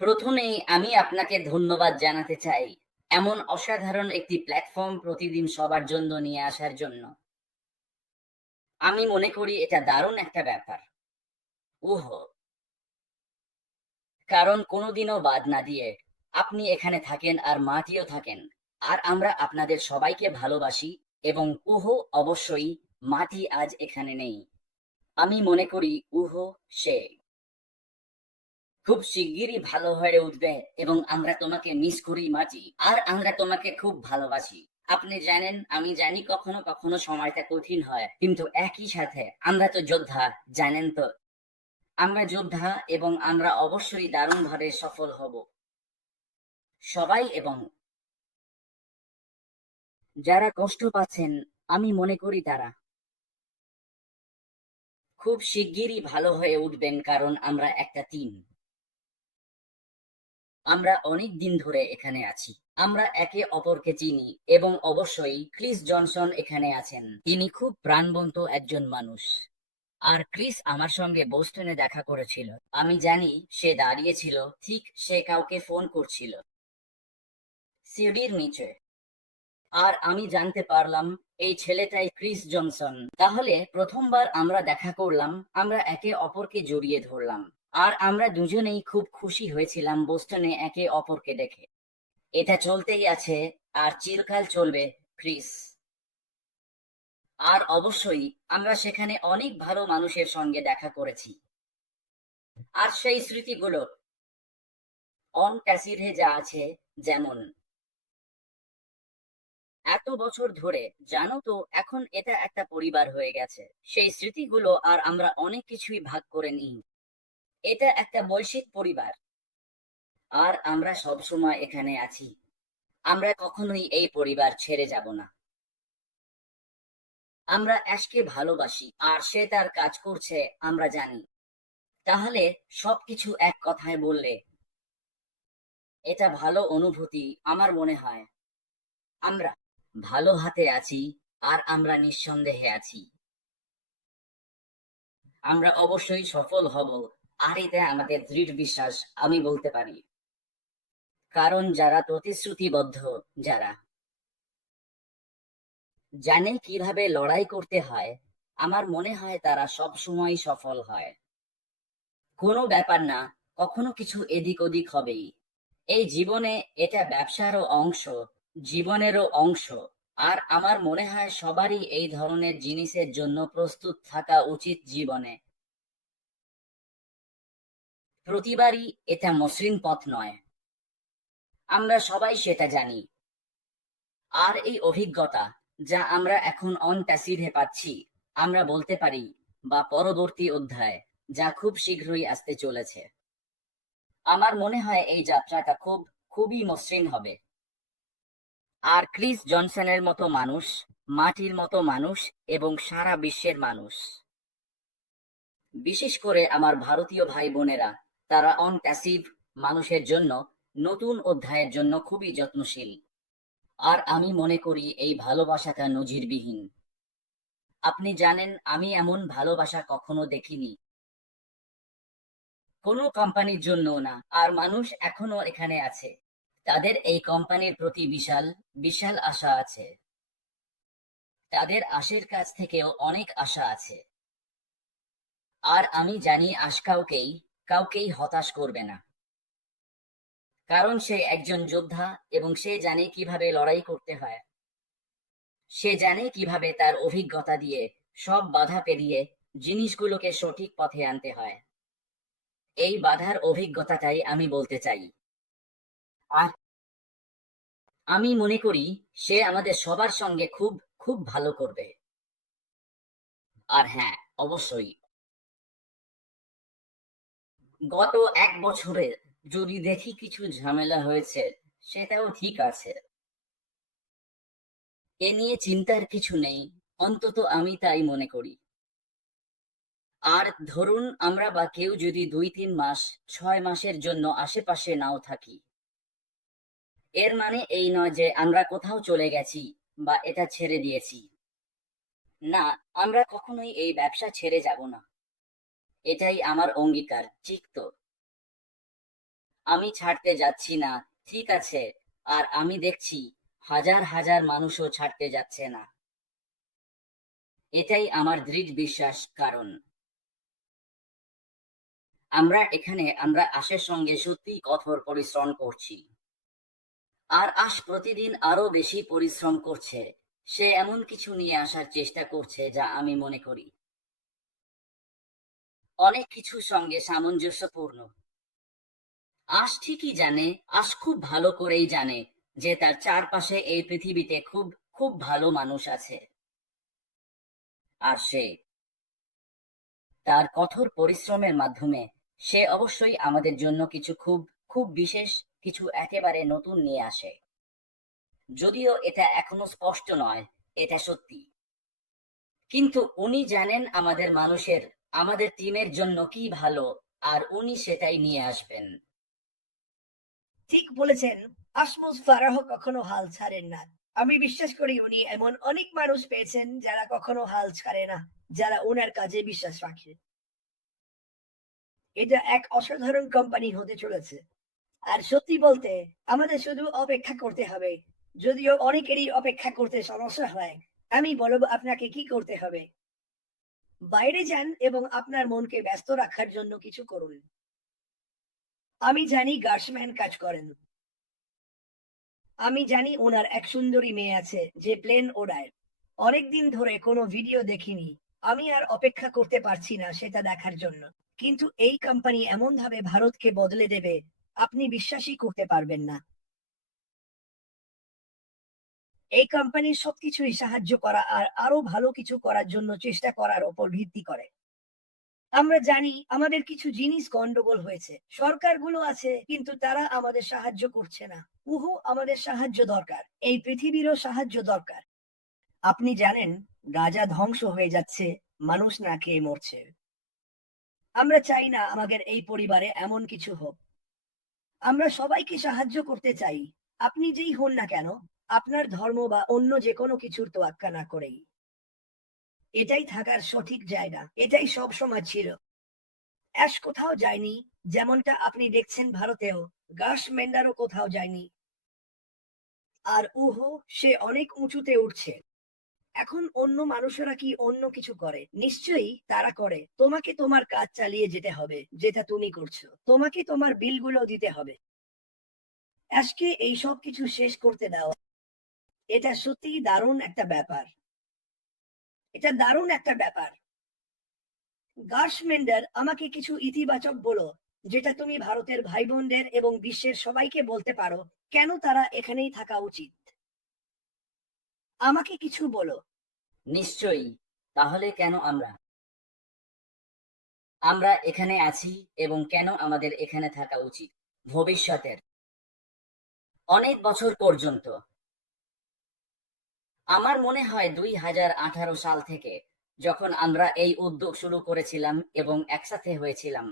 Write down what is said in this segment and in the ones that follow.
প্রথমেই আমি আপনাকে ধন্যবাদ জানাতে চাই এমন অসাধারণ একটি প্ল্যাটফর্ম প্রতিদিন সবার জন্য নিয়ে আসার জন্য। আমি মনে করি এটা দারুণ একটা ব্যাপার। ওহো! কারণ কোনোদিনও বাদ না দিয়ে আপনি এখানে থাকেন আর মাটিও থাকেন। আর আমরা আপনাদের সবাইকে ভালোবাসি এবং অবশ্যই মাটি আজ এখানে নেই। আমি মনে করি সে খুব শিগগিরই ভালো হয়ে উঠবে এবং আমরা তোমাকে মিস করি মাটি। আর আমরা তোমাকে খুব ভালোবাসি। আপনি জানেন, আমি জানি কখনো কখনো সময়টা কঠিন হয়, কিন্তু একই সাথে আমরা তো যোদ্ধা, জানেন তো। আমরা যোদ্ধা এবং আমরা অবশ্যই দারুণভাবে সফল হব সবাই। এবং যারা কষ্ট পাচ্ছেন, আমি মনে করি তারা খুব শিগগিরই ভালো হয়ে উঠবেন, কারণ আমরা একটা টিম। আমরা অনেক দিন ধরে এখানে আছি। আমরা একে অপরকে চিনি এবং অবশ্যই ক্রিস জনসন এখানে আছেন। তিনি খুব প্রাণবন্ত একজন মানুষ। আর ক্রিস আমার সঙ্গে বোস্টনে দেখা করেছিল। আমি জানি সে দাঁড়িয়েছিল, ঠিক সে কাউকে ফোন করছিল সিঁড়ির নিচে। আর আমি জানতে পারলাম এই ছেলেটাই ক্রিস জনসন। তাহলে প্রথমবার আমরা দেখা করলাম, আমরা একে অপরকে জড়িয়ে ধরলাম। আর আমরা দুজনেই খুব খুশি হয়েছিলাম বোস্টনে একে অপরকে দেখে। এটা চলতেই আছে আর চিরকাল চলবে, ক্রিস। আর অবশ্যই আমরা সেখানে অনেক ভালো মানুষের সঙ্গে দেখা করেছি। আর সেই স্মৃতিগুলো অন ক্যাসিডে যা আছে, যেমন এত বছর ধরে, জানো তো, এখন এটা একটা পরিবার হয়ে গেছে। সেই স্মৃতিগুলো আর আমরা অনেক কিছুই ভাগ করে নিই। এটা একটা বৈশ্বিক পরিবার। আর আমরা সব সময় এখানে আছি। আমরা কখনোই এই পরিবার ছেড়ে যাব না। আমরা অ্যাশকে ভালোবাসি আর সে তার কাজ করছে, আমরা জানি। তাহলে সবকিছু এক কথায় বললে এটা ভালো অনুভূতি। আমার মনে হয় আমরা ভালো হাতে আছি আর আমরা নিঃসন্দেহে আছি। আমরা অবশ্যই সফল হব। আর এটা আমাদের দৃঢ় বিশ্বাস, আমি বলতে পারি। কারণ যারা প্রতিশ্রুতিবদ্ধ, যারা জানে কিভাবে লড়াই করতে হয়, আমার মনে হয় তারা সব সময় সফল হয়। কোনো ব্যাপার না, কখনো কিছু এদিক ওদিক হবেই এই জীবনে। এটা ব্যবসারও অংশ, জীবনেরও অংশ। আর আমার মনে হয় সবারই এই ধরনের জিনিসের জন্য প্রস্তুত থাকা উচিত জীবনে। প্রতিবারই এটা মসৃণ পথ নয়, আমরা সবাই সেটা জানি। আর এই অভিজ্ঞতা যা আমরা এখন অন ট্যাসিডে পাচ্ছি, আমরা বলতে পারি, বা পরবর্তী অধ্যায় যা খুব শীঘ্রই আসতে চলেছে, আমার মনে হয় এই যাত্রাটা খুবই মসৃণ হবে। আর ক্রিস জনসনের মতো মানুষ, মাটির মতো মানুষ এবং সারা বিশ্বের মানুষ, বিশেষ করে আমার ভারতীয় ভাই বোনেরা, তারা অন প্যাসিভ মানুষের জন্য, নতুন অধ্যায়ের জন্য খুবই যত্নশীল। আর আমি মনে করি এই ভালোবাসাটা নজিরবিহীন। আপনি জানেন, আমি এমন ভালোবাসা কখনো দেখিনি কোনো কোম্পানির জন্য না। আর মানুষ এখনো এখানে আছে, তাদের এই কোম্পানির প্রতি বিশাল বিশাল আশা আছে। তাদের আশের কাছ থেকেও অনেক আশা আছে। আর আমি জানি আশ কাউকেই হতাশ করবে না। কারণ সে একজন যোদ্ধা এবং সে জানে কিভাবে লড়াই করতে হয়। সে জানে কিভাবে তার অভিজ্ঞতা দিয়ে সব বাধা পেরিয়ে জিনিসগুলোকে সঠিক পথে আনতে হয়। এই বাধার অভিজ্ঞতাটাই আমি বলতে চাই। আর আমি মনে করি সে আমাদের সবার সঙ্গে খুব খুব ভালো করবে। আর হ্যাঁ, অবশ্যই গত 1 বছরে যদি দেখি কিছু ঝামেলা হয়েছে, সেটাও ঠিক আছে। এ নিয়ে চিন্তার কিছু নেই, অন্তত আমি তাই মনে করি। আর ধরুন আমরা বা কেউ যদি 2-3 মাস, 6 মাসের জন্য আশেপাশে নাও থাকি, এর মানে এই নয় যে আমরা কোথাও চলে গেছি বা এটা ছেড়ে দিয়েছি। না, আমরা কখনোই এই ব্যবসা ছেড়ে যাব না। এটাই আমার অঙ্গীকার, ঠিক তো? আমি ছাড়তে যাচ্ছি না, ঠিক আছে, আর আমি দেখছি হাজার হাজার মানুষও ছাড়তে যাচ্ছে না। এটাই আমার দৃঢ় বিশ্বাস, কারণ আমরা আশের সঙ্গে সত্যিই কঠোর পরিশ্রম করছি। আর আশ প্রতিদিন আরো বেশি পরিশ্রম করছে। সে এমন কিছু নিয়ে আসার চেষ্টা করছে যা আমি মনে করি অনেক কিছুর সঙ্গে সামঞ্জস্যপূর্ণ। আশ ঠিকই জানে, আশ খুব ভালো করেই জানে যে তার চারপাশে এই পৃথিবীতে খুব খুব ভালো মানুষ আছে। আর তার কঠোর পরিশ্রমের মাধ্যমে সে অবশ্যই আমাদের জন্য কিছু খুব খুব বিশেষ, কিছু একেবারে নতুন নিয়ে আসে। যদিও এটা এখনো স্পষ্ট নয়, এটা সত্যি। কিন্তু উনি জানেন আমাদের টিমের জন্য কি ভালো, আর উনি সেটাই নিয়ে আসবেন। ঠিক বলেছেন। আসমুস ফারাহ কখনো হাল ছাড়েন না। আমি বিশ্বাস করি উনি এমন অনেক মানুষ পেয়েছেন যারা কখনো হাল ছাড়ে না, যারা ওনার কাজে বিশ্বাস রাখে। এটা এক অসাধারণ কোম্পানি হতে চলেছে। আর সত্যি বলতে, আমাদের শুধু অপেক্ষা করতে হবে। যদিও অনেকেরই অপেক্ষা করতে সমস্যা হয়, আমি বলবো আপনাকে কি করতে হবে। বাইরে যান এবং আপনার মনকে ব্যস্ত রাখার জন্য কিছু করুন। আমি জানি গার্সম্যান কাজ করেন। আমি জানি ওনার এক সুন্দরী মেয়ে আছে যে প্লেন ওড়ায়। অনেকদিন ধরে কোনো ভিডিও দেখিনি। আমি আর অপেক্ষা করতে পারছি না সেটা দেখার জন্য। কিন্তু এই কোম্পানি এমন ভাবে ভারতকে বদলে দেবে, আপনি বিশ্বাসই করতে পারবেন না। এই কোম্পানির সবকিছুই সাহায্য করা আর আরো ভালো কিছু করার জন্য চেষ্টা করার উপর ভিত্তি করে। আমরা জানি আমাদের কিছু জিনিস গন্ডগোল হয়েছে, সরকারগুলো আছে কিন্তু তারা আমাদের সাহায্য করছে না। আমাদের সাহায্য দরকার, এই পৃথিবীরও সাহায্য দরকার। আপনি জানেন, গাজা ধ্বংস হয়ে যাচ্ছে, মানুষ না খেয়ে মরছে। আমরা চাই না আমাদের এই পরিবারে এমন কিছু হোক। আমরা সবাইকে সাহায্য করতে চাই, আপনি যেই হন না কেন, আপনার ধর্ম বা অন্য যে কোনো কিছুর তোয়াক্কা না করেই। এটাই থাকার সঠিক জায়গা, এটাই সব সময় ছিল। অ্যাশ কোথাও যায়নি, যেমনটা আপনি দেখছেন ভারতেও গাশ মেন্ডারও কোথাও যায়নি। আর সে অনেক উঁচুতে উঠছে। এখন অন্য মানুষেরা কি অন্য কিছু করে? নিশ্চয়ই তারা করে। তোমাকে তোমার কাজ চালিয়ে যেতে হবে, যেটা তুমি করছো। তোমাকে তোমার বিলগুলো দিতে হবে। আজকে এই সব কিছু শেষ করতে দাও। এটা সত্যিই দারুণ একটা ব্যাপার। এটা দারুণ একটা ব্যাপার। গার্শমেন্ডার, আমাকে কিছু ইতিবাচক বলো, যেটা তুমি ভারতের ভাই বোনদের এবং বিশ্বের সবাইকে বলতে পারো কেন তারা এখানেই থাকা উচিত। আমাকে কিছু বলো। নিশ্চয়ই। তাহলে কেন আমরা আমরা এখানে আছি এবং কেন আমাদের এখানে থাকা উচিত? ভবিষ্যতের অনেক বছর পর্যন্ত। আমার মনে হয় 2018 সাল থেকে, যখন আমরা এই উদ্যোগ শুরু করেছিলাম এবং একসাথে হয়েছিলাম,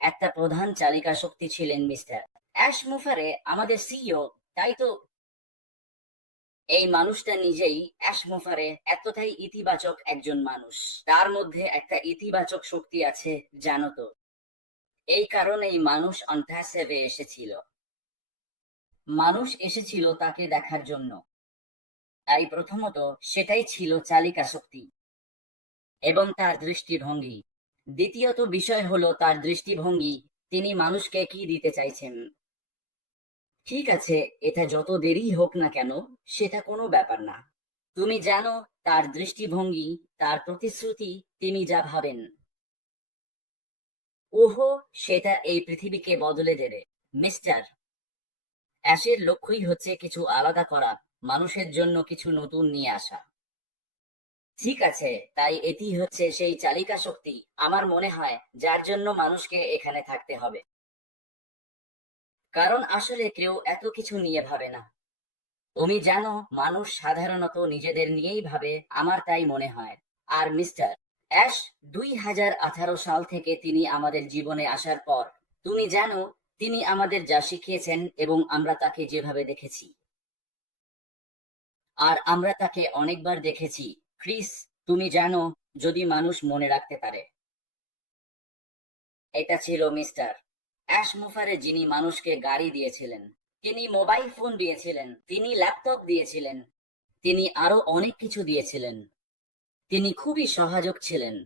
একটা প্রধান চালিকা শক্তি ছিলেন মিস্টার অ্যাশ মুফারে, আমাদের সিইও। তাই তো এই মানুষটা নিজেই, অ্যাশ মুফারে, এতটাই ইতিবাচক একজন মানুষ। তার মধ্যে একটা ইতিবাচক শক্তি আছে, জানো তো। এই কারণেই মানুষ অন্টাসেভে এসেছিল। মানুষ এসেছিল তাকে দেখার জন্য। তাই প্রথমত সেটাই ছিল চালিকা শক্তি এবং তার দৃষ্টিভঙ্গি। দ্বিতীয়ত বিষয় হলো তার দৃষ্টিভঙ্গি। তিনি মানুষকে কি দিতে চাইছেন। ঠিক আছে, এটা যত দেরি হোক না কেন, সেটা কোনো ব্যাপার না। তুমি জানো, তার দৃষ্টিভঙ্গি, তার প্রতিশ্রুতি, তিনি যা ভাবেন, ওহো, সেটা এই পৃথিবীকে বদলে দেবে। মিস্টার অ্যাশের লক্ষ্যই হচ্ছে কিছু আলাদা করা, মানুষের জন্য কিছু নতুন নিয়ে আসা। ঠিক আছে, তাই এটি হচ্ছে সেই চালিকা শক্তি, আমার মনে হয়, যার জন্য মানুষকে এখানে থাকতে হবে। কারণ আসলে কেউ এত কিছু নিয়ে ভাবে না। তুমি জানো, মানুষ সাধারণত নিজেদের নিয়েই ভাবে, আমার তাই মনে হয়। আর মিস্টার অ্যাশ 2018 সাল থেকে তিনি আমাদের জীবনে আসার পর, তুমি জানো, তিনি আমাদের যা শিখিয়েছেন এবং আমরা তাকে যেভাবে দেখেছি, আর আমরা তাকে অনেকবার দেখেছি। ক্রিস, তুমি জানো, যদি মানুষ মনে রাখতে পারে, এটা ছিল মিস্টার অ্যাশ মুফারে যিনি মানুষকে গাড়ি দিয়েছিলেন, তিনি মোবাইল ফোন দিয়েছিলেন, তিনি ল্যাপটপ দিয়েছিলেন, তিনি আরো অনেক কিছু দিয়েছিলেন। তিনি খুবই সহায়ক ছিলেন।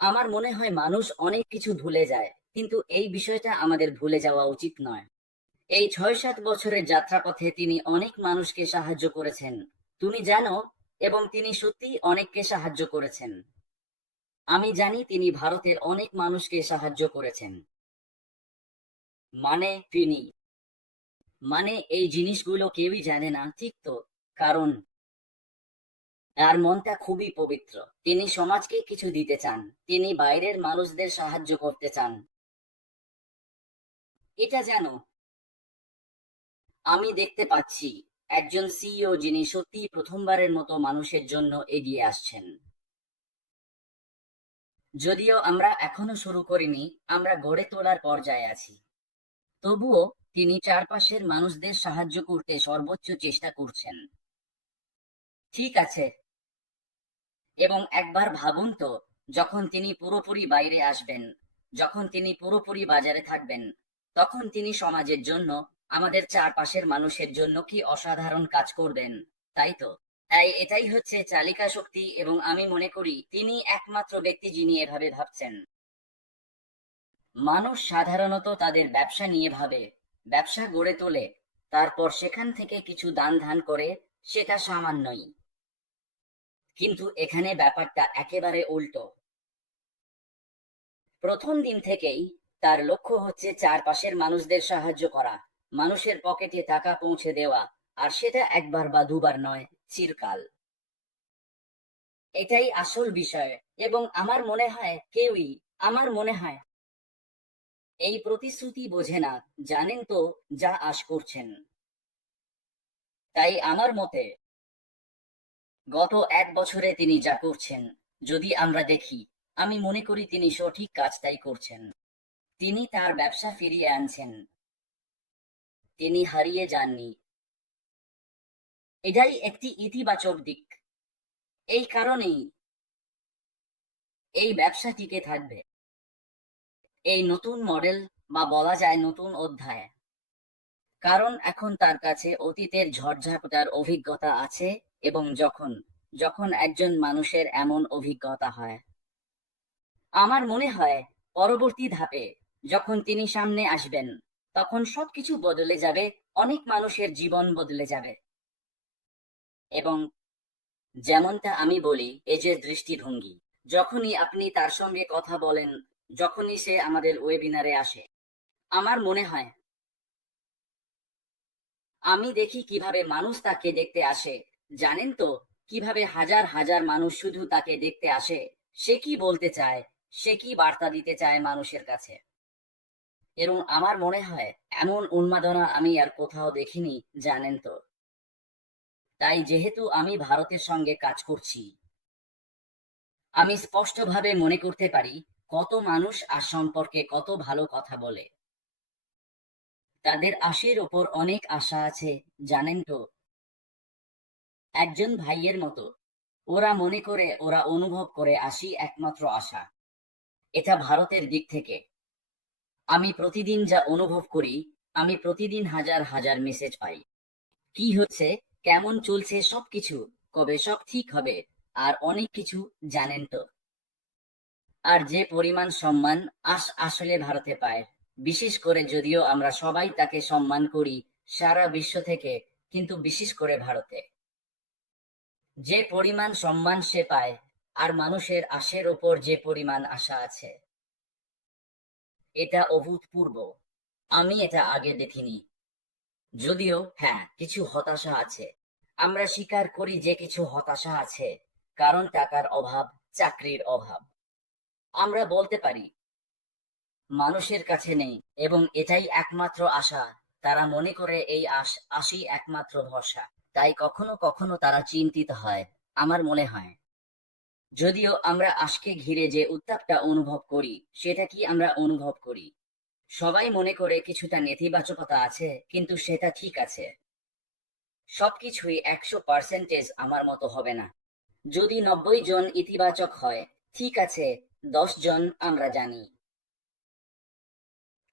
আমার মনে হয় মানুষ অনেক কিছু ভুলে যায়, কিন্তু এই বিষয়টা আমাদের ভুলে যাওয়া উচিত নয়। এই ৬-৭ বছরের যাত্রাপথে তিনি অনেক মানুষকে সাহায্য করেছেন, তুমি জানো, এবং তিনি সত্যিই অনেককে সাহায্য করেছেন। আমি জানি তিনি ভারতের অনেক মানুষকে সাহায্য করেছেন। তিনি এই জিনিসগুলো কেউই জানে না, ঠিক তো? কারণ তার মনটা খুবই পবিত্র। তিনি সমাজকে কিছু দিতে চান, তিনি বাইরের মানুষদের সাহায্য করতে চান। এটা জানো, আমি দেখতে পাচ্ছি একজন সিইও যিনি সত্যি প্রথমবারের মতো মানুষের জন্য এগিয়ে আসছেন। যদিও আমরা এখনো শুরু করিনি, আমরা গড়ে তোলার পর্যায়ে আছি, তবুও তিনি চারপাশের মানুষদের সাহায্য করতে সর্বোচ্চ চেষ্টা করছেন। ঠিক আছে, এবং একবার ভাবুন তো, যখন তিনি পুরোপুরি বাইরে আসবেন, যখন তিনি পুরোপুরি বাজারে থাকবেন, তখন তিনি সমাজের জন্য, আমাদের চারপাশের মানুষের জন্য কি অসাধারণ কাজ করবেন, তাই তো? তাই এটাই হচ্ছে চালিকা শক্তি, এবং আমি মনে করি তিনি একমাত্র ব্যক্তি যিনি এভাবে ভাবছেন। মানুষ সাধারণত তাদের ব্যবসা নিয়ে ভাবে, ব্যবসা গড়ে তোলে, তারপর সেখান থেকে কিছু দান ধান করে, সেটা সামান্যই। কিন্তু এখানে ব্যাপারটা একেবারে উল্টো। প্রথম দিন থেকেই তার লক্ষ্য হচ্ছে চারপাশের মানুষদের সাহায্য করা, মানুষের পকেটে টাকা পৌঁছে দেওয়া, আর সেটা একবার বা দুবার নয়, চিরকাল। এটাই আসল বিষয়, এবং আমার মনে হয় এই প্রতিশ্রুতি বোঝে না, জানেন তো যা আশ করছেন। তাই আমার মতে গত 1 বছরে তিনি যা করছেন, যদি আমরা দেখি, আমি মনে করি তিনি সঠিক কাজটাই করছেন। তিনি তার ব্যবসা ফিরিয়ে আনছেন, তিনি হারিয়ে যাননি। এটাই একটি ইতিবাচক দিক। এই কারণেই এই ব্যবসা টিকে থাকবে। এই নতুন মডেল, বা বলা যায় নতুন অধ্যায়, কারণ এখন তার কাছে অতীতের ঝড়ঝাপটার অভিজ্ঞতা আছে, এবং যখন যখন একজন মানুষের এমন অভিজ্ঞতা হয়, আমার মনে হয় পরবর্তী ধাপে যখন তিনি সামনে আসবেন, তখন সবকিছু বদলে যাবে, অনেক মানুষের জীবন বদলে যাবে। এবং যেমনটা আমি বলি, এই যে দৃষ্টিভঙ্গি, যখনই আপনি তার সঙ্গে কথা বলেন, যখনই সে আমাদের ওয়েবিনারে আসে, আমার মনে হয় আমি দেখি কিভাবে মানুষ তাকে দেখতে আসে। জানেন তো, কিভাবে হাজার হাজার মানুষ শুধু তাকে দেখতে আসে, সে কি বলতে চায়, সে কি বার্তা দিতে চায় মানুষের কাছে। এবং আমার মনে হয় এমন উন্মাদনা আমি আর কোথাও দেখিনি, জানেন তো। তাই যেহেতু আমি ভারতের সঙ্গে কাজ করছি, আমি স্পষ্টভাবে মনে করতে পারি কত মানুষ আর সম্পর্কে কত ভালো কথা বলে। তাদের আশির ওপর অনেক আশা আছে, জানেন তো, একজন ভাইয়ের মতো। ওরা মনে করে, ওরা অনুভব করে আশি একমাত্র আশা। এটা ভারতের দিক থেকে আমি প্রতিদিন যা অনুভব করি, আমি প্রতিদিন হাজার হাজার মেসেজ পাই। কি হচ্ছে, কেমন চলছে সবকিছু, কবে সব ঠিক হবে, আর অনেক কিছু, জানেন তো। আর যে পরিমাণ সম্মান আসলে ভারতে পায়, বিশেষ করে, যদিও আমরা সবাই তাকে সম্মান করি সারা বিশ্ব থেকে, কিন্তু বিশেষ করে ভারতে যে পরিমাণ সম্মান সে পায়, আর মানুষের আশের ওপর যে পরিমাণ আশা আছে, এটা অভূতপূর্ব। আমি এটা আগে দেখিনি। যদিও হ্যাঁ, কিছু হতাশা আছে। আমরা স্বীকার করি যে কিছু হতাশা আছে, কারণ টাকার অভাব, চাকরির অভাব। আমরা বলতে পারি মানুষের কাছে নেই, এবং এটাই একমাত্র আশা। তারা মনে করে এই আশই একমাত্র ভরসা। তাই কখনো কখনো তারা চিন্তিত হয়, আমার মনে হয়। যদিও আমরা আজকে ঘিরে যে উত্তাপটা অনুভব করি, সেটা কি আমরা অনুভব করি? সবাই মনে করে কিছুটা নেতিবাচকতা আছে, কিন্তু সেটা ঠিক আছে। সবকিছুই 100% আমার মতো হবে না। যদি 90 জন ইতিবাচক হয়, ঠিক আছে, 10 জন আমরা জানি।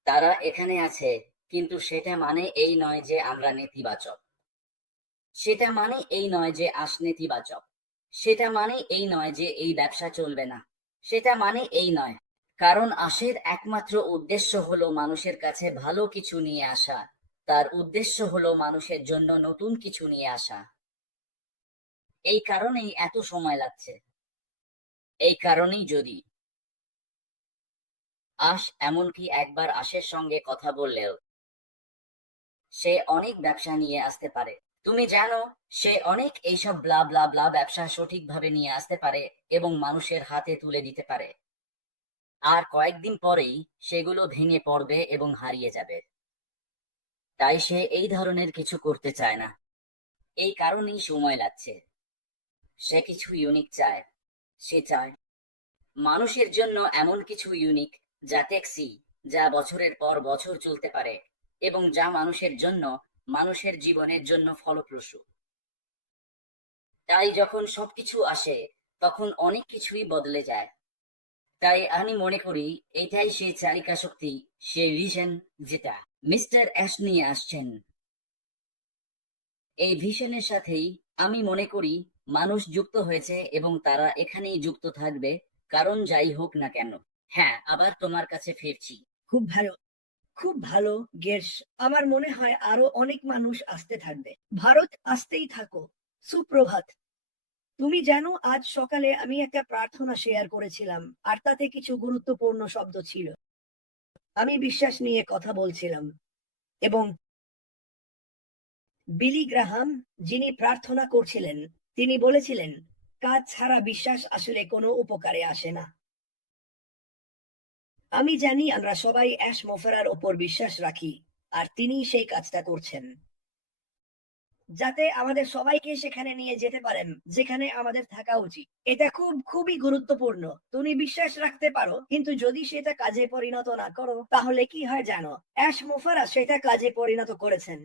তারা এখানে আছে, কিন্তু সেটা মানে এই নয় যে আমরা নেতিবাচক। সেটা মানে এই নয় যে আজ নেতিবাচক। সেটা মানে এই নয় যে এই ব্যবসা চলবে না। সেটা মানে এই নয়। কারণ আশের একমাত্র উদ্দেশ্য হলো মানুষের কাছে ভালো কিছু নিয়ে আসা। তার উদ্দেশ্য হলো মানুষের জন্য নতুন কিছু নিয়ে আসা। এই কারণেই এত সময় লাগছে। এই কারণেই যদি এমনকি একবার আশের সঙ্গে কথা বললেও সে অনেক ব্যবসা নিয়ে আসতে পারে। তুমি জানো, সে অনেক এইসব ব্লা ব্লা ব্লা ব্যবসা সঠিকভাবে নিয়ে আসতে পারে এবং মানুষের হাতে তুলে দিতে পারে। আর কয়েকদিন পরেই সেগুলো ভেঙে পড়বে এবং হারিয়ে যাবে। তাই সে এই ধরনের কিছু করতে চায় না। এই কারণেই সময় লাগছে। সে কিছু ইউনিক চায়। সে চায় মানুষের জন্য এমন কিছু ইউনিক, যা টেকসই, যা বছরের পর বছর চলতে পারে এবং যা মানুষের জন্য, মানুষের জীবনের জন্য ফলপ্রসূ। তাই যখন সবকিছু আসে তখন অনেক কিছুই বদলে যায়। তাই আমি মনে করি এটাই সেই চালিকা শক্তি, সেই ভিশন, যেটা মিস্টার অ্যাশ নিয়ে আসছেন। এই ভিশনের সাথেই আমি মনে করি মানুষ যুক্ত হয়েছে এবং তারা এখানেই যুক্ত থাকবে, কারণ যাই হোক না কেন। হ্যাঁ, আবার তোমার কাছে ফিরছি। খুব ভালো, খুব ভালো গেস। আমার মনে হয় আরো অনেক মানুষ আসতে থাকবে। ভারত, আসতেই থাকো। সুপ্রভাত। তুমি জানো, আজ সকালে আমি একটা প্রার্থনা শেয়ার করেছিলাম, আর তাতে কিছু গুরুত্বপূর্ণ শব্দ ছিল। আমি বিশ্বাস নিয়ে কথা বলছিলাম, এবং বিলি গ্রাহাম, যিনি প্রার্থনা করছিলেন, তিনি বলেছিলেন, কাজ ছাড়া বিশ্বাস আসলে কোনো উপকারে আসে না। আমি জানি আমরা সবাই অ্যাশ মোফারার ওপর বিশ্বাস রাখি, আর তিনি সেই কাজটা করছেন, যাতে আমাদের সবাইকে সেখানে নিয়ে যেতে পারেন যেখানে আমাদের থাকা উচিত। এটা খুবই গুরুত্বপূর্ণ। তুমি বিশ্বাস রাখতে পারো, কিন্তু যদি সেটা কাজে পরিণত না করো, তাহলে কি হয় জানো? অ্যাশ মোফারা সেটা কাজে পরিণত করেছেন।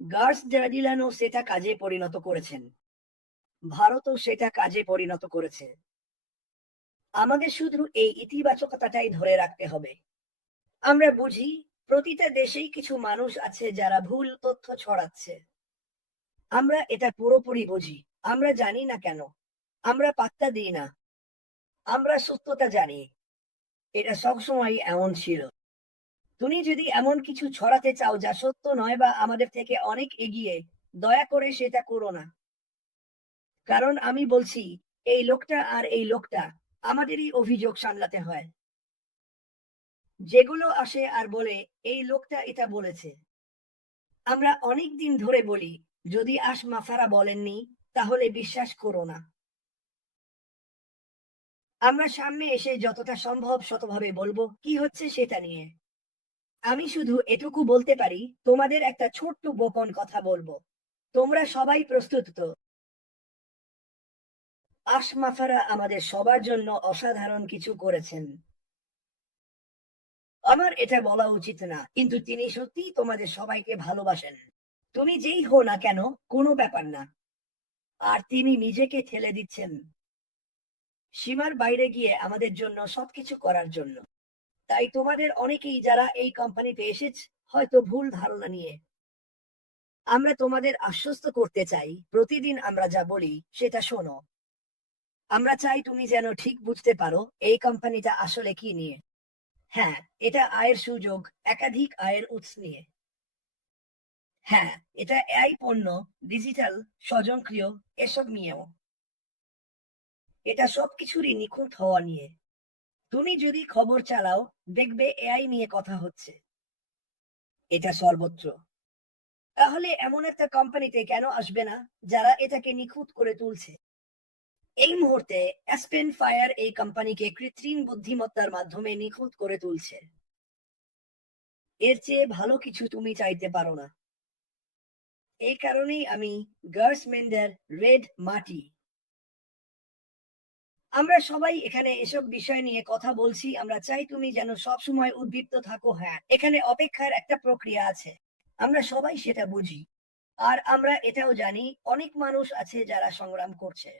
গার্স জার্ডিলানো সেটা কাজে পরিণত করেছেন। ভারতও সেটা কাজে পরিণত করেছে। আমাদের শুধু এই ইতিবাচকতাটাই ধরে রাখতে হবে। আমরা বুঝি প্রতিটা দেশেই কিছু মানুষ আছে যারা ভুল তথ্য ছড়াচ্ছে। আমরা এটা পুরোপুরি বুঝি। আমরা জানি না কেন, আমরা পাত্তা দিই না। আমরা সত্যতা জানি। এটা সবসময় এমন ছিল। তুমি যদি এমন কিছু ছড়াতে চাও যা সত্য নয় বা আমাদের থেকে অনেক এগিয়ে, দয়া করে সেটা করো না। কারণ আমি বলছি, এই লোকটা আর এই লোকটা, আমাদেরই অভিযোগ সামলাতে হয়। যেগুলো আসে আর বলে, এই লোকটা এটা বলেছে। আমরা অনেক দিন ধরে বলি, যদি মাফারা বলেননি, তাহলে বিশ্বাস করো না। আমরা সামনে এসে যতটা সম্ভব শতভাবে বলবো কি হচ্ছে সেটা নিয়ে। আমি শুধু এটুকু বলতে পারি, তোমাদের একটা ছোট্ট গোপন কথা বলবো। তোমরা সবাই প্রস্তুত তো? মাফারা আমাদের সবার জন্য অসাধারণ কিছু করেছেন। আমার এটা বলা উচিত না, কিন্তু তিনি সত্যিই তোমাদের সবাইকে ভালোবাসেন। তুমি যেই হো না কেন, কোনো ব্যাপার না। আর তিনি নিজেকে ঠেলে দিচ্ছেন সীমার বাইরে গিয়ে আমাদের জন্য সবকিছু করার জন্য। তাই তোমাদের অনেকেই যারা এই কোম্পানিতে এসেছে, হয়তো ভুল ধারণা নিয়ে, আমরা তোমাদের আশ্বস্ত করতে চাই, প্রতিদিন আমরা যা বলি সেটা শোনো। আমরা চাই তুমি যেন ঠিক বুঝতে পারো এই কোম্পানিটা আসলে কি নিয়ে। হ্যাঁ, এটা আয়ের সুযোগ, একাধিক আয়ের উৎস নিয়ে। হ্যাঁ, এটা এআই পণ্য, ডিজিটাল, স্বয়ংক্রিয়, এসব নিয়েও। এটা সবকিছুরই নিখুঁত হওয়া নিয়ে। তুমি যদি খবর চালাও, দেখবে এআই নিয়ে কথা হচ্ছে। এটা সর্বত্র। তাহলে এমন একটা কোম্পানিতে কেন আসবে না, যারা এটাকে নিখুঁত করে তুলছে? এই মুহূর্তে অ্যাসপেন ফায়ার এই কোম্পানিকে কৃত্রিম বুদ্ধিমত্তার মাধ্যমে নিখুঁত করে তুলছে। এর চেয়ে ভালো কিছু তুমি চাইতে পারো না। এই কারণেই আমি গার্সমেন্ডের রেড মাটি, আমরা সবাই এখানে এসব বিষয় নিয়ে কথা বলছি। আমরা চাই তুমি যেন সবসময় উদ্দীপ্ত থাকো। হ্যাঁ, এখানে অপেক্ষার একটা প্রক্রিয়া আছে। আমরা সবাই সেটা বুঝি। আর আমরা এটাও জানি অনেক মানুষ আছে যারা সংগ্রাম করছে।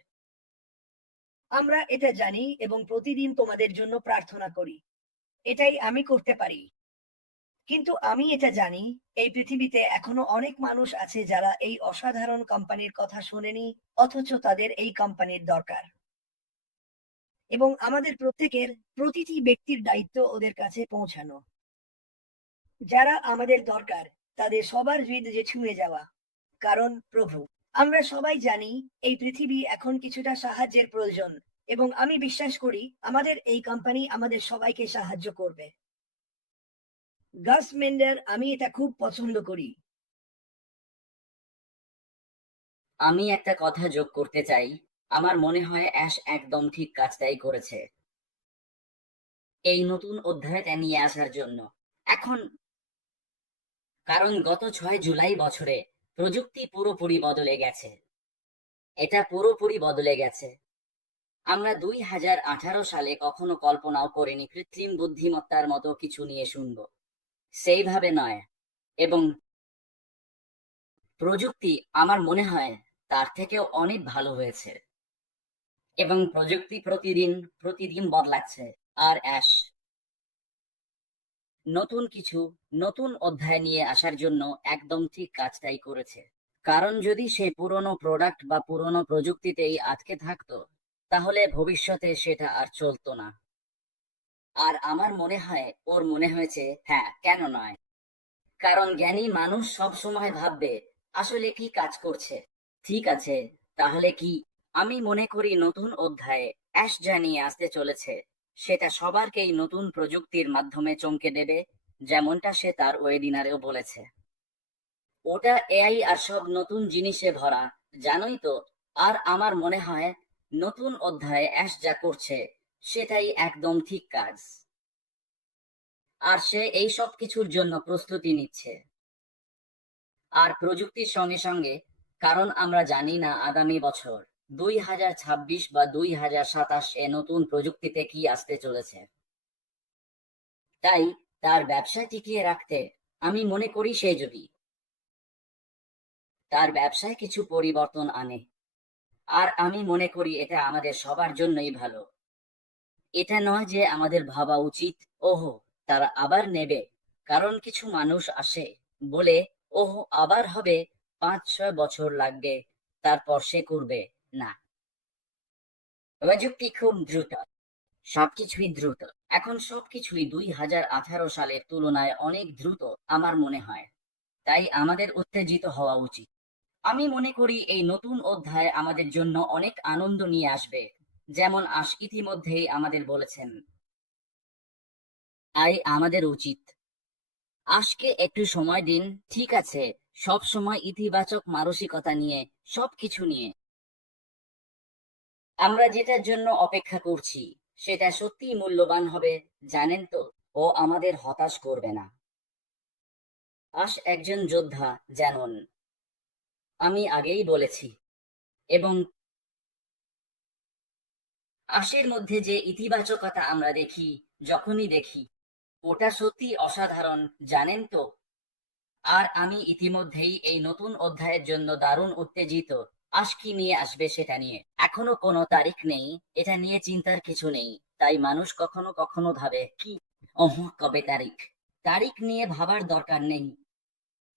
আমরা এটা জানি এবং প্রতিদিন তোমাদের জন্য প্রার্থনা করি। এটাই আমি করতে পারি। কিন্তু আমি এটা জানি, এই পৃথিবীতে এখনো অনেক মানুষ আছে যারা এই অসাধারণ কোম্পানির কথা শোনেনি, অথচ তাদের এই কোম্পানির দরকার। এবং আমাদের প্রত্যেকের, প্রতিটি ব্যক্তির দায়িত্ব ওদের কাছে পৌঁছানো। যারা আমাদের দরকার, তাদের সবার হৃদয়ে ছুঁয়ে যাওয়া। কারণ প্রভু, আমরা সবাই জানি এই পৃথিবী এখন কিছুটা সাহায্যের প্রয়োজন, এবং আমি বিশ্বাস করি আমাদের এই কোম্পানি আমাদের সবাইকে সাহায্য করবে। গাস মেন্ডার, আমি এটা খুব পছন্দ করি। আমি একটা কথা যোগ করতে চাই। আমার মনে হয় অ্যাশ একদম ঠিক কাজটাই করেছে এই নতুন অধ্যায়টা নিয়ে আসার জন্য। এখন কারণ গত 6 জুলাই বছরে প্রযুক্তি পুরোপুরি বদলে গেছে। এটা পুরোপুরি বদলে গেছে। আমরা 2018 সালে কখনো কল্পনাও করিনি কৃত্রিম বুদ্ধিমত্তার মতো কিছু নিয়ে শুনবো। সেইভাবে নয়। এবং প্রযুক্তি, আমার মনে হয়, তার থেকেও অনেক ভালো হয়েছে। এবং প্রযুক্তি প্রতিদিন প্রতিদিন বদলাচ্ছে। আর অ্যাশ নতুন কিছু, নতুন অধ্যায় নিয়ে আসার জন্য একদম ঠিক কাজটাই করেছে। কারণ যদি সে পুরনো প্রোডাক্ট বা পুরনো প্রযুক্তিতেই আটকে থাকতো, তাহলে ভবিষ্যতে সেটা আর চলতো না। আর আমার মনে হয় ওর মনে হয়েছে, হ্যাঁ, কেন নয়। কারণ জ্ঞানী মানুষ সব সময় ভাববে আসলে কি কাজ করছে। ঠিক আছে, তাহলে কি? আমি মনে করি নতুন অধ্যায়ে অ্যাশ জানিয়ে আসতে চলেছে সেটা সবারকেই নতুন প্রযুক্তির মাধ্যমে চমকে দেবে, যেমনটা সে তার ওয়েবিনারেও বলেছে। ওটা এআই আর সব নতুন জিনিসে ভরা, জানোই তো। আর আমার মনে হয় নতুন অধ্যায়ে অ্যাশ যা করছে সেটাই একদম ঠিক কাজ। আর সে এই সব কিছুর জন্য প্রস্তুতি নিচ্ছে। আর প্রযুক্তির সঙ্গে সঙ্গে, কারণ আমরা জানি না আগামী বছর 2026 বা 2027 এ নতুন প্রযুক্তিতে কি আসতে চলেছে। তাই তার ব্যবসা টিকিয়ে রাখতে আমি মনে করি সে যদি তার ব্যবসায় কিছু পরিবর্তন আনে, আর আমি মনে করি এটা আমাদের সবার জন্যই ভালো। এটা নয় যে আমাদের ভাবা উচিত, ওহো, তারা আবার নেবে। কারণ কিছু মানুষ আসে, বলে, ওহো, আবার হবে, 5-6 বছর লাগবে, তারপর সে করবে না। প্রযুক্তি খুব দ্রুত, সবকিছুই দ্রুত। এখন সবকিছুই 2018 সালের তুলনায় অনেক দ্রুত, আমার মনে হয়। তাই আমাদের উত্তেজিত হওয়া উচিত। আমি মনে করি এই নতুন অধ্যায় আমাদের জন্য অনেক আনন্দ নিয়ে আসবে। যেমন ইতিমধ্যেই আমাদের বলেছেন। তাই আমাদের উচিত আজকে একটু সময় দিন। ঠিক আছে, সব সময় ইতিবাচক মানসিকতা নিয়ে, সবকিছু নিয়ে। আমরা যেটার জন্য অপেক্ষা করছি সেটা সত্যিই মূল্যবান হবে, জানেন তো। ও আমাদের হতাশ করবে না। একজন যোদ্ধা, জানুন। আমি আগেই বলেছি। এবং মধ্যে যে ইতিবাচকতা আমরা দেখি, যখনই দেখি, ওটা সত্যি অসাধারণ, জানেন তো। আর আমি ইতিমধ্যেই এই নতুন অধ্যায়ের জন্য দারুণ উত্তেজিত। কি নিয়ে আসবে সেটা নিয়ে এখনো কোনো তারিখ নেই। এটা নিয়ে চিন্তার কিছু নেই। তাই মানুষ কখনো কখনো ভাবে কি, কবে তারিখ। তারিখ নিয়ে ভাবার দরকার নেই।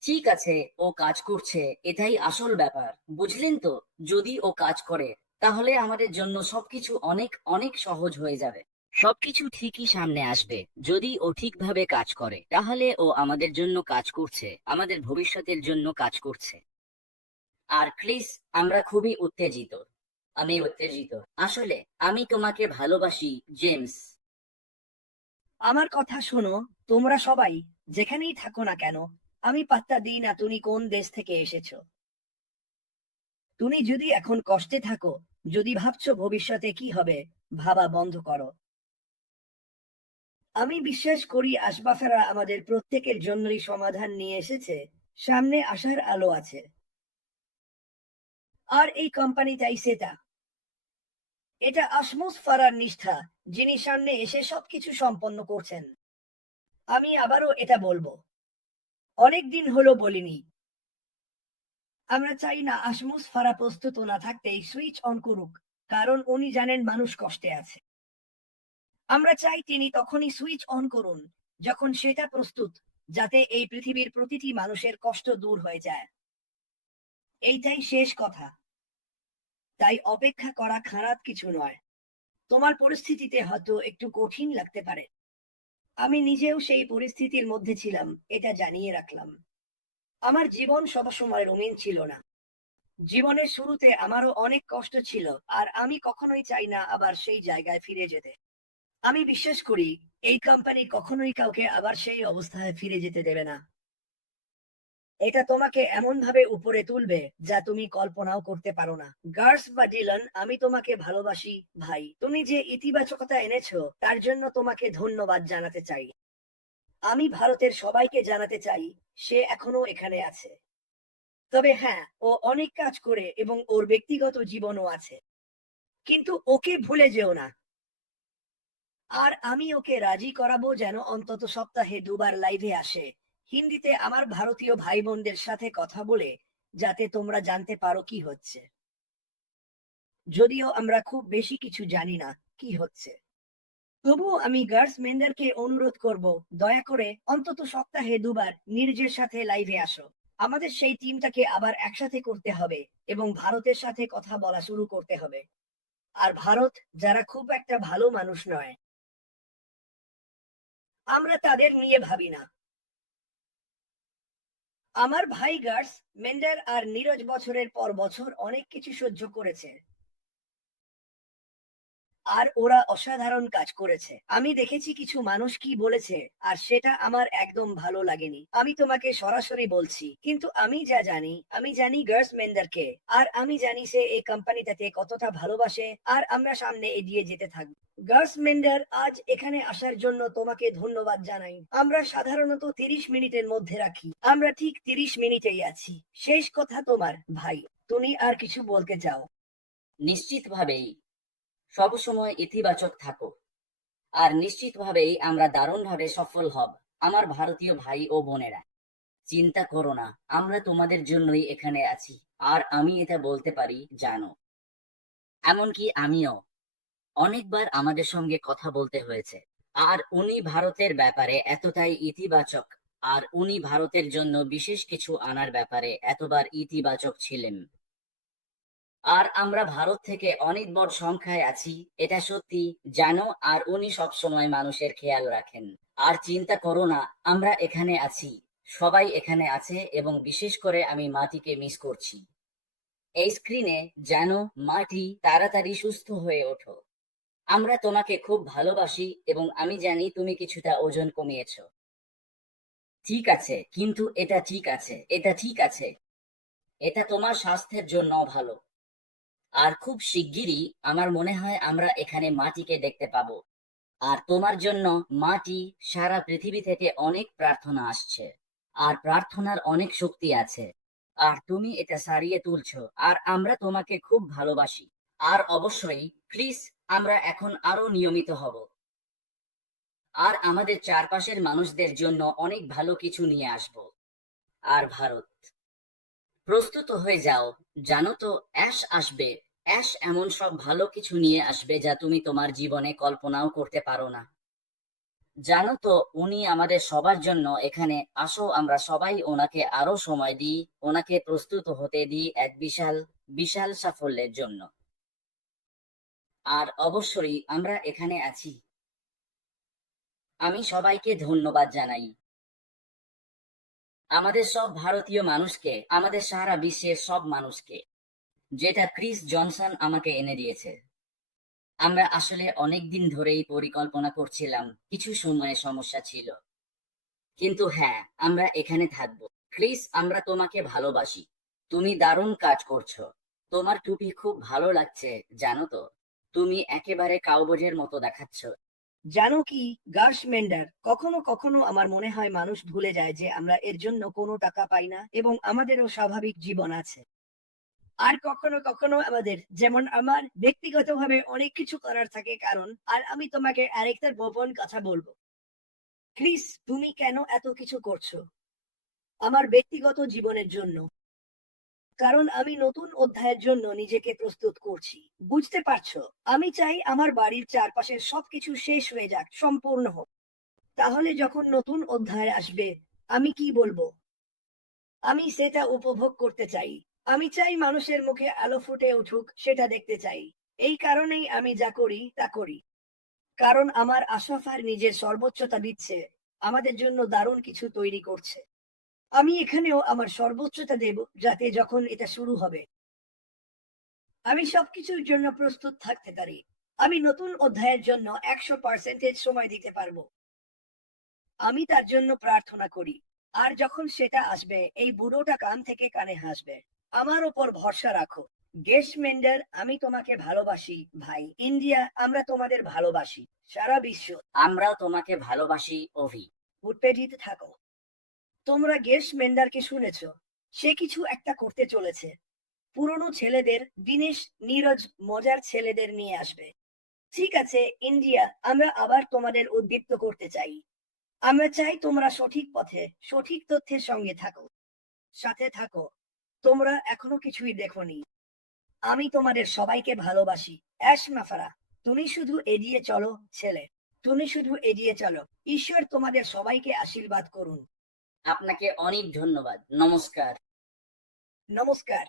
ঠিক আছে, ও কাজ করছে, এটাই আসল ব্যাপার, বুঝলেন তো। যদি ও কাজ করে, তাহলে আমাদের জন্য সবকিছু অনেক অনেক সহজ হয়ে যাবে। সবকিছু ঠিকই সামনে আসবে। যদি ও ঠিকভাবে কাজ করে, তাহলে ও আমাদের জন্য কাজ করছে, আমাদের ভবিষ্যতের জন্য কাজ করছে। আর প্লিজ, আমরা খুবই উত্তেজিত। আমি উত্তেজিত। আসলে আমি তোমাকে ভালোবাসি, জেমস। আমার কথা শোনো, তোমরা সবাই যেখানেই থাকো না কেন, আমি পাত্তা দিই না তুমি কোন দেশ থেকে এসেছো। তুমি যদি এখন কষ্টে থাকো, যদি ভাবছো ভবিষ্যতে কি হবে, ভাবা বন্ধ করো। আমি বিশ্বাস করি আসবাফেরা আমাদের প্রত্যেকের জন্যই সমাধান নিয়ে এসেছে। সামনে আসার আলো আছে। আর এই কোম্পানিটাই সেটা। এটা আসমুস ফারার নিষ্ঠা, যিনি সামনে এসে সবকিছু সম্পন্ন করছেন। আমি আবারও এটা বলবো, অনেক দিন হলো বলিনি। আমরা চাই না আসমুস ফারা প্রস্তুত না থাকতেই সুইচ অন করুক, কারণ উনি জানেন মানুষ কষ্টে আছে। আমরা চাই তিনি তখনই সুইচ অন করুন যখন সেটা প্রস্তুত, যাতে এই পৃথিবীর প্রতিটি মানুষের কষ্ট দূর হয়ে যায়। এইটাই শেষ কথা। তাই অপেক্ষা করা খারাপ কিছু নয়। তোমার পরিস্থিতিতে হয়তো একটু কঠিন লাগতে পারে। আমি নিজেও সেই পরিস্থিতির মধ্যে ছিলাম, এটা জানিয়ে রাখলাম। আমার জীবন সবসময় রঙিন ছিল না। জীবনের শুরুতে আমারও অনেক কষ্ট ছিল, আর আমি কখনোই চাই না আবার সেই জায়গায় ফিরে যেতে। আমি বিশ্বাস করি এই কোম্পানি কখনোই কাউকে আবার সেই অবস্থায় ফিরে যেতে দেবে না। এটা তোমাকে এমন ভাবে উপরে তুলবে যা তুমি কল্পনাও করতে পারো না। গার্স বা ডিলন, আমি তোমাকে ভালোবাসি ভাই। তুমি যে ইতিবাচকতা এনেছো তার জন্য তোমাকে ধন্যবাদ জানাতে চাই। আমি ভারতের সবাইকে জানাতে চাই সে এখনো এখানে আছে। তবে হ্যাঁ, ও অনেক কাজ করে এবং ওর ব্যক্তিগত জীবনও আছে, কিন্তু ওকে ভুলে যেও না। আর আমি ওকে রাজি করাবো যেন অন্তত সপ্তাহে 2 বার লাইভে আসে, হিন্দিতে আমার ভারতীয় ভাই বোনদের সাথে কথা বলে, যাতে তোমরা জানতে পারো কি হচ্ছে। যদিও আমরা খুব বেশি কিছু জানি না কি হচ্ছে, তবুও আমি গার্স মেন্ডারকে অনুরোধ করব, দয়া করে অন্তত সপ্তাহে 2 বার নীরজের সাথে লাইভে আসো। আমাদের সেই টিমটাকে আবার একসাথে করতে হবে এবং ভারতের সাথে কথা বলা শুরু করতে হবে। আর ভারত, যারা খুব একটা ভালো মানুষ নয়, আমরা তাদের নিয়ে ভাবি না। আমার ভাই গার্স মেন্ডার আর নীরজ বছরের পর বছর অনেক কিছু সহ্য করেছে, আর ওরা অসাধারণ কাজ করেছে। আমি দেখেছি কিছু মানুষ কি বলেছে, আর সেটা আমার একদম ভালো লাগেনি। আমি তোমাকে সরাসরি বলছি, কিন্তু আমি যা জানি, আমি জানি গার্স মেন্ডারকে, আর আমি জানি সে এই কোম্পানিটাকে কতটা ভালোবাসে, আর আমরা সামনে এগিয়ে যেতে থাকবো। গার্স মেন্ডার, আজ এখানে আসার জন্য তোমাকে ধন্যবাদ জানাই। আমরা সাধারণত 30 মিনিটের মধ্যে রাখি, আমরা ঠিক 30 মিনিটেই আছি। শেষ কথা তোমার ভাই, তুমি আর কিছু বলতে চাও? নিশ্চিতভাবেই সবসময় ইতিবাচক থাকো, আর নিশ্চিতভাবেই আমরা দারুণভাবে সফল হব। আমার ভারতীয় ভাই ও বোনেরা, চিন্তা করো না, আমরা তোমাদের জন্যই এখানে আছি। আর আমি এটা বলতে পারি, জানো, এমনকি আমিও অনেকবার আমাদের সঙ্গে কথা বলতে হয়েছে। আর উনি ভারতের ব্যাপারে এতটাই ইতিবাচক, আর উনি ভারতের জন্য বিশেষ কিছু আনার ব্যাপারে এতবার ইতিবাচক ছিলেন। আর আমরা ভারত থেকে অনেক বড় সংখ্যায় আছি, এটা সত্যি, জানো। আর উনি সব সময় মানুষের খেয়াল রাখেন। আর চিন্তা করো না, আমরা এখানে আছি, সবাই এখানে আছে, এবং বিশেষ করে আমি মাটিকে মিস করছি। এই স্ক্রিনে জানো, মাটি, তাড়াতাড়ি সুস্থ হয়ে ওঠো। আমরা তোমাকে খুব ভালোবাসি, এবং আমি জানি তুমি কিছুটা ওজন কমিয়েছো। ঠিক আছে, কিন্তু এটা ঠিক আছে, এটা ঠিক আছে, এটা তোমার স্বাস্থ্যের জন্য ভালো। আর খুব শিগগিরই আমার মনে হয় আমরা এখানে মাটিকে দেখতে পাবো। আর তোমার জন্য মাটি, সারা পৃথিবী থেকে অনেক প্রার্থনা আসছে, আর প্রার্থনার অনেক শক্তি আছে। আর তুমি এটা সারিয়ে তুলছো, আর আমরা তোমাকে খুব ভালোবাসি। আর অবশ্যই ক্রিস, আমরা এখন আরো নিয়মিত হব, আর আমাদের চারপাশের মানুষদের জন্য অনেক ভালো কিছু নিয়ে আসব। আর ভারত, প্রস্তুত হয়ে যাও, জানো তো, অ্যাশ আসবে। অ্যাশ এমন সব ভালো কিছু নিয়ে আসবে যা তুমি তোমার জীবনে কল্পনাও করতে পারো না। জানো তো, উনি আমাদের সবার জন্য এখানে। আসো আমরা সবাই ওনাকে আরো সময় দিই, ওনাকে প্রস্তুত হতে দিই এক বিশাল বিশাল সাফল্যের জন্য। আর অবশ্যই আমরা এখানে আছি। আমি সবাইকে ধন্যবাদ জানাই, আমাদের সব ভারতীয় মানুষকে, আমাদের সারা বিশ্বের সব মানুষকে, যেটা ক্রিস জনসন আমাকে এনে দিয়েছে। আমরা আসলে অনেক দিন ধরেই পরিকল্পনা করছিলাম, কিছু সময়ে সমস্যা ছিল, কিন্তু হ্যাঁ, আমরা এখানে থাকবো। ক্রিস, আমরা তোমাকে ভালোবাসি, তুমি দারুণ কাজ করছো, তোমার টুপি খুব ভালো লাগছে, জানো তো, তুমি একেবারে কাউবজের মতো দেখাচ্ছ। জানো কি গার্স মেন্ডার, কখনো কখনো আমার মনে হয় মানুষ ভুলে যায় যে আমরা এর জন্য কোনো টাকা পাই না এবং আমাদেরও স্বাভাবিক জীবন আছে। আর কখনো কখনো আমাদের, যেমন আমার ব্যক্তিগতভাবে অনেক কিছু করার থাকে কারণ। আর আমি তোমাকে আরেকটা গোপন কথা বলবো, ক্রিস, তুমি কেন এত কিছু করছো আমার ব্যক্তিগত জীবনের জন্য? কারণ আমি নতুন অধ্যায়ের জন্য নিজেকে প্রস্তুত করছি, বুঝতে পারছো? আমি চাই আমার বাড়ির চারপাশের সবকিছু শেষ হয়ে যাক, সম্পূর্ণ হোক। তাহলে যখন নতুন অধ্যায় আসবে, আমি কি বলবো? আমি সেটা উপভোগ করতে চাই। আমি চাই মানুষের মুখে আলো ফুটে উঠুক, সেটা দেখতে চাই। এই কারণেই আমি যা করি তা করি। কারণ আমার আশরাফ আর নিজের সর্বোচ্চতা দিচ্ছে, আমাদের জন্য দারুণ কিছু তৈরি করছে। আমি এখানেও আমার সর্বোচ্চটা দেব, যাতে যখন এটা শুরু হবে আমি সবকিছুর জন্য প্রস্তুত থাকতে পারি। আমি নতুন অধ্যায়ের জন্য 100% সময় দিতে পারবো। আমি তার জন্য প্রার্থনা করি। আর যখন সেটা আসবে, এই বুড়োটা কান থেকে কানে হাসবে। আমার ওপর ভরসা রাখো। গেস্টমেন্ডার, আমি তোমাকে ভালোবাসি ভাই। ইন্ডিয়া, আমরা তোমাদের ভালোবাসি। সারা বিশ্ব, আমরাও তোমাকে ভালোবাসি, অভি। উত্তেজিত থাকো। তোমরা গেস্টমেন্ডারকে শুনেছ, সে কিছু একটা করতে চলেছে। পুরনো ছেলেদের, দীনেশ, নীরজ, মজার ছেলেদের নিয়ে আসবে। ঠিক আছে ইন্ডিয়া, আমরা আবার তোমাদের উদ্দীপ্ত করতে চাই। আমরা চাই তোমরা সঠিক পথে, সঠিক তথ্যের সঙ্গে থাকো, সাথে থাকো। তোমরা এখনো কিছুই দেখোনি। আমি তোমাদের সবাইকে ভালোবাসি। অ্যাশ মাফারা, তুমি শুধু এগিয়ে চলো ছেলে, তুমি শুধু এগিয়ে চলো। ঈশ্বর তোমাদের সবাইকে আশীর্বাদ করুন। আপনাকে অনেক ধন্যবাদ। নমস্কার। নমস্কার।